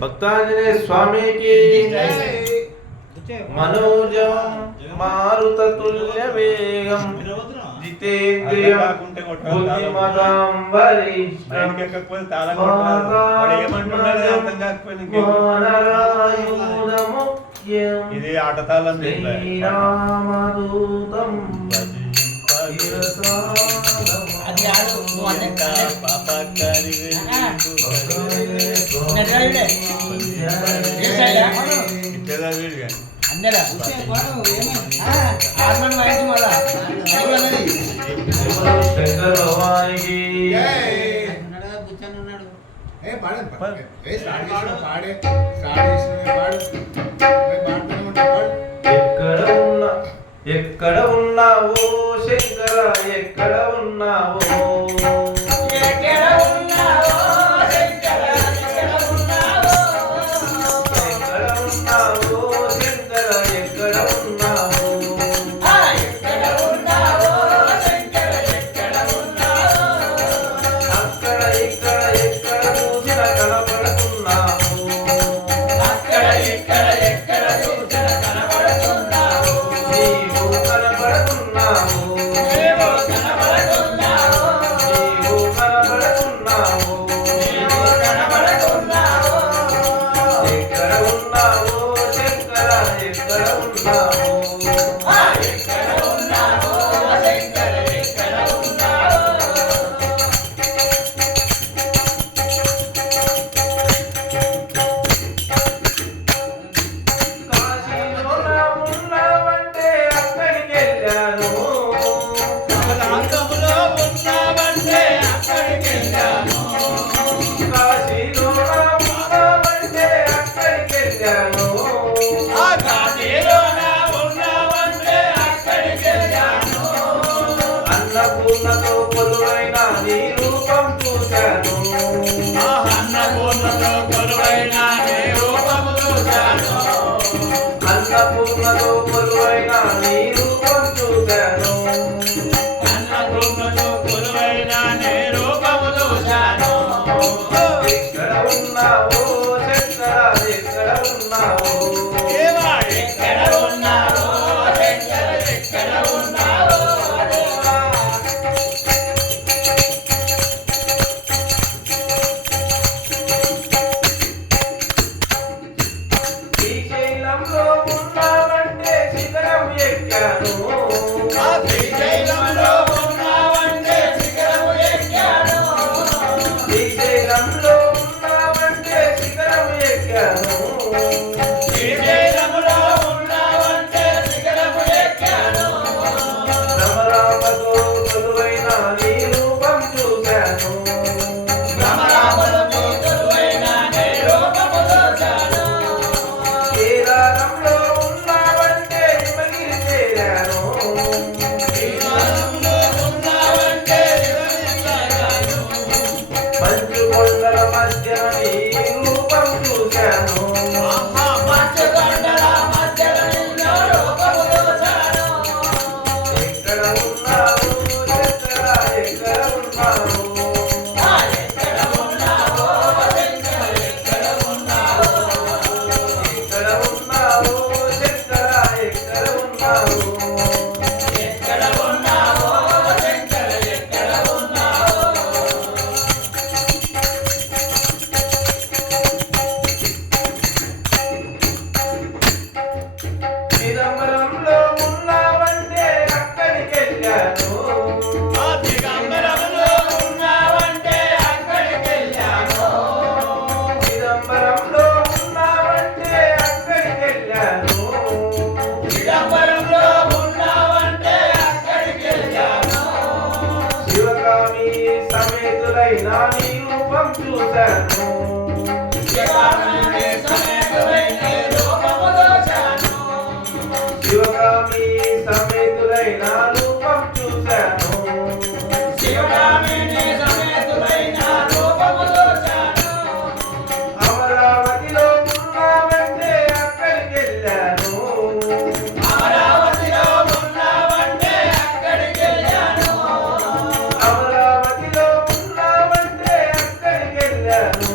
భక్తాంజనేయ స్వామికి మనోజం మారుతతుల్య వేగం జితేంద్రియం బుద్ధిమతాం వరిష్టం ఇది ఆటతాళం శ్రీరామదూతం ఎక్కడ ఉన్నావో శంకర ఎక్కడ ఉన్నావో అన్నపూర్ణతో కొలువైన నీ రూపం చూశాను అన్నపూర్ణతో కొలువైన నీ రూపం చూశాను అన్నపూర్ణతో కొలువైన నీ రూపం చూశాను అన్నపూర్ణతో కొలువైన నీ రూపం చూశాను ఎక్కడ ఉన్నావో శంకర ఎక్కడ ఉన్నావో ఎక్కడ ఉన్నావో శంకర ఎక్కడ ఉన్నావో శ్రీశైలంలో ఉన్నావంటే శిఖరం ఎక్కాను శ్రీశైలంలో ఉన్నావంటే శిఖరం ఎక్కాను శ్రీశైలంలో ఉన్నావంటే శిఖరం ఎక్కాను శ్రీశైలంలో ఉన్నావంటే శిఖరం ఎక్కాను రమరామతో కొలువైన నీ రూపం చూశాను రమరామతో కొలువైన నీ రూపం చూశాను శ్రీరామంలో ఉన్నావంటే హిమగిరి చేరాను శ్రీరామంలో ఉన్నావంటే హిమగిరి చేరాను మంచు కొండల మధ్య నీ రూపం చూశాను మంచు కొండల మధ్య నీ రూపం చూశాను ఎక్కడ ఉన్నావు శంకర ఎక్కడ ఉన్నావు ఎక్కడ ఉన్నావు శంకర ఎక్కడ ఉన్నావు ఎక్కడ ఉన్నావు శంకర ఎక్కడ ఉన్నావు ఎక్కడ ఉన్నావు శంకర ఎక్కడ ఉన్నావు చిదంబరంలో ఉన్నావంటే అక్కడికి వెళ్ళాను చిదంబరంలో ఉన్నావంటే అక్కడికి వెళ్ళాను చిదంబరంలో ఉన్నావంటే అక్కడికి వెళ్ళాను చిదంబరంలో ఉన్నావంటే అక్కడికి వెళ్ళాను శివకామి సమేతులైన నీ రూపం చూశాను శివకామి సమేతులైన రూపం చూశాను శివకామి సమేతులైన రూపం చూశాను శివకామి సమేతులైన రూపం చూశాను అమరావతిలో ఉన్నావంటే అక్కడికి వెళ్ళాను అమరావతిలో ఉన్నావంటే అక్కడికి వెళ్ళాను అమరావతిలో ఉన్నావంటే అక్కడికి వెళ్ళాను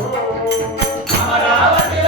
అమరావతి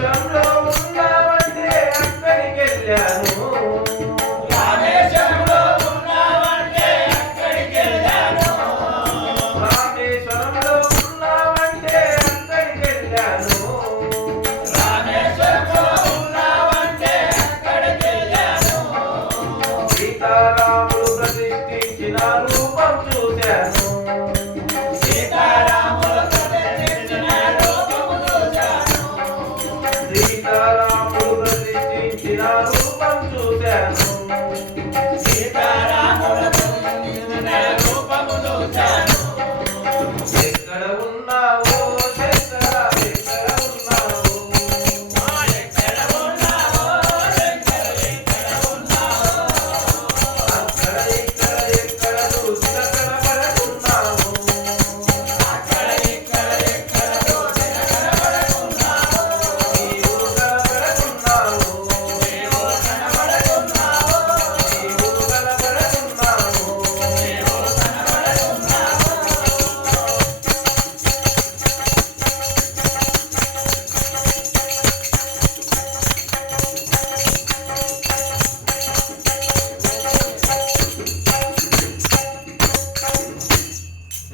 రామేశ్వరంలో ఉన్నావంటే అక్కడికి వెళ్ళాను రామేశ్వరంలో ఉన్నావంటే అక్కడికి వెళ్ళాను రామేశ్వరంలో ఉన్నావంటే అక్కడికి వెళ్ళాను రామేశ్వరంలో ఉన్నావంటే అక్కడికి వెళ్ళాను సీతారాములు ప్రతిష్ఠించిన రూపం చూశాను సీతారాములు ప్రతిష్ఠించిన రూపము చూశాను సీతారాములు ప్రతిష్ఠించిన రూపం చూశాను సీతారాములు ప్రతిష్ఠించిన రూపము చూశాను ఎక్కడ ఉన్నావో శంకర ఎక్కడ ఉన్నావో ఎక్కడ ఉన్నావో ఎక్కడ ఉన్నావో అక్కడ ఇక్కడ ఎక్కడ చూసిన కనబడుతున్నావు అక్కడ ఇక్కడ చూసిన కనబడుతున్నావు నీవు కనబడుతున్నావు నీవు కనబడుతున్నావు నీవు కనబడుతున్నావు నీవు కనబడుతున్నావు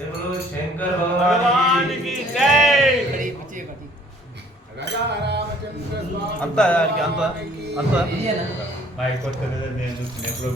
ఎవరు శంకర్ भगवान భగవాన్ की जय అంత అంత అంత भाई को चले जाने एप्रो